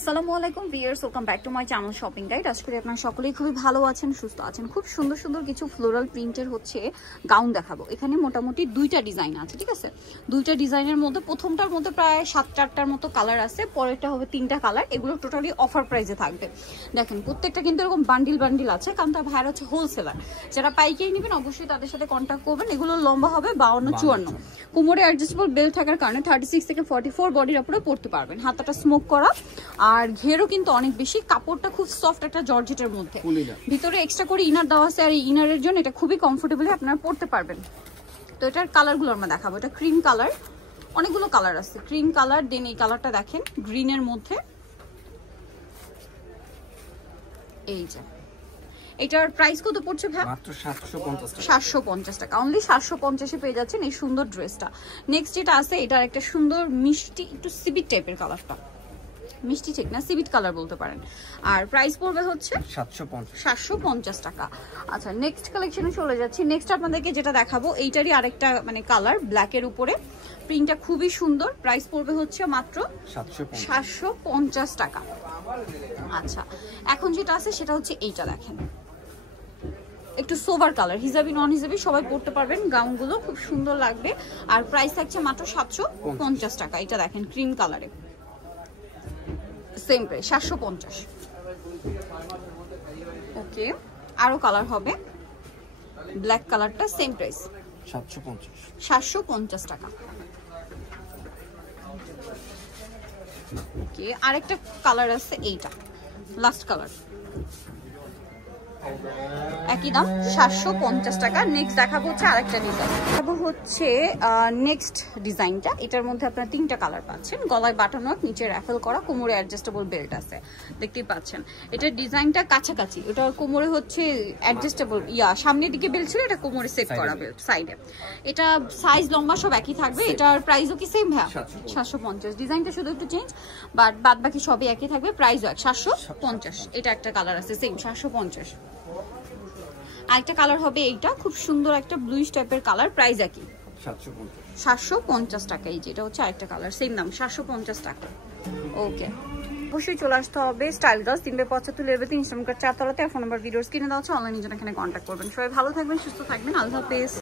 আসসালামু আলাইকুম viewers, welcome back to my channel shopping guide. আশা করি আপনারা সকলেই খুবই ভালো আছেন, সুস্থ আছেন। খুব সুন্দর সুন্দর কিছু ফ্লোরাল প্রিন্টের গাউন দেখাবো। এখানে মোটামুটি দুইটা ডিজাইন আছে, ঠিক আছে? দুইটা ডিজাইনের মধ্যে প্রথমটার মধ্যে প্রায় 7-8টার মতো কালার আছে, পরেরটা হবে 3টা কালার। এগুলো টোটালি অফার প্রাইসে থাকবে। দেখেন প্রত্যেকটা কিন্তু এরকম বান্ডিল বান্ডিল আছে, কারণ তার ভাইয়ের হচ্ছে হোলসেলার। যারা পাইকারি নেবেন অবশ্যই তাদের সাথে কন্ট্যাক্ট করবেন। এগুলো লম্বা হবে 52-54, কোমরে অ্যাডজাস্টেবল বেল্ট থাকার কারণে 36 থেকে 44 বডির উপরে পড়তে পারবেন। হাতাটা স্মোক করা আর ঘেরও কিন্তু অনেক বেশি। কাপড়টা খুব সফট একটা জর্জেটের মধ্যে, ভিতরে এক্সট্রা করে ইনার দেওয়া আছে, আর এই ইনারের জন্য এটা খুবই কমফোর্টেবলি আপনারা পরতে পারবেন। তো এটার কালারগুলো আমরা দেখাবো। এটা ক্রিম কালার, অনেকগুলো কালার আছে। ক্রিম কালার, দেন এই কালারটা দেখেন গ্রিনের মধ্যে। এই যে এটার প্রাইস কত পড়ছে ভাই? মাত্র 750 টাকা। অনলি 750 এ পেয়ে যাচ্ছেন এই সুন্দর ড্রেসটা। নেক্সট যেটা আছে, এটা একটা সুন্দর মিষ্টি একটু সিবিট টাইপের কালারটা, মিষ্টি ঠিক না, সিবিট কালার বলতে পারেন। আর প্রাইস পড়বে হচ্ছে 750 টাকা। আচ্ছা, নেক্সট কালেকশনে চলে যাচ্ছি। নেক্সট আপনাদেরকে যেটা দেখাবো এইটারই আরেকটা মানে কালার, ব্ল্যাকের উপরে প্রিন্টটা খুবই সুন্দর। প্রাইস পড়বে হচ্ছে মাত্র 750 টাকা। আচ্ছা, এখন যেটা আছে সেটা হচ্ছে এইটা দেখেন, একটু সোভার কালার, হিজাবি নন হিজাবি সবাই পড়তে পারবেন। গাউনগুলো খুব সুন্দর লাগবে। আর প্রাইস থাকছে মাত্র 750 টাকা। এটা দেখেন ক্রিম কালারে, সেম প্রাইস 750। ওকে, আরো কালার হবে, ব্ল্যাক কালারটা সেম প্রাইস 750 টাকা। ওকে, আরেকটা কালার আছে, এইটা লাস্ট কালার, একই দাম 750 টাকা। নেক্সট দেখাবো হচ্ছে আরেকটা ডিজাইন। দেখাবো হচ্ছে নেক্সট ডিজাইনটা। এটার মধ্যে আপনারা 3টা কালার পাচ্ছেন। গলায় বাটানো, নিচে র্যাফেল করা, কোমরে অ্যাডজাস্টেবল বেল্ট আছে, দেখতেই পাচ্ছেন। এটার ডিজাইনটা কাছাকাছি, ওটার কোমরে হচ্ছে অ্যাডজাস্টেবল সামনের দিকে বেল্ট ছিল, এটা কোমরে সেট করা বেল্ট সাইডে। এটা সাইজ লম্বা সব একই থাকবে। এটার প্রাইসও কি সেম ভাই? 750। ডিজাইনটা শুধু একটু চেঞ্জ, বাট বাদ বাকি সবই একই থাকবে। প্রাইসও 750। এটা একটা কালার আছে সেম 750। আরেকটা কালার হবে এইটা, খুব সুন্দর একটা ব্লুইশ টাইপের কালার, প্রাইস একই 750 টাকা। এই যে এটা হচ্ছে আরেকটা কালার, সেম দাম 750 টাকা। ওকে, অবশ্যই চলে আসতে হবে স্টাইল গার্লস 375 লেভেল 3 ইনস্টাগ্রাম 4 তলাতে। আর ফোন নাম্বার ভিডিওস কিনে দেওয়া হচ্ছে, অনলাইনে জন্য এখানে কন্ট্যাক্ট করবেন। সবাই ভালো থাকবেন, সুস্থ থাকবেন, আল্লাহ হাফেজ।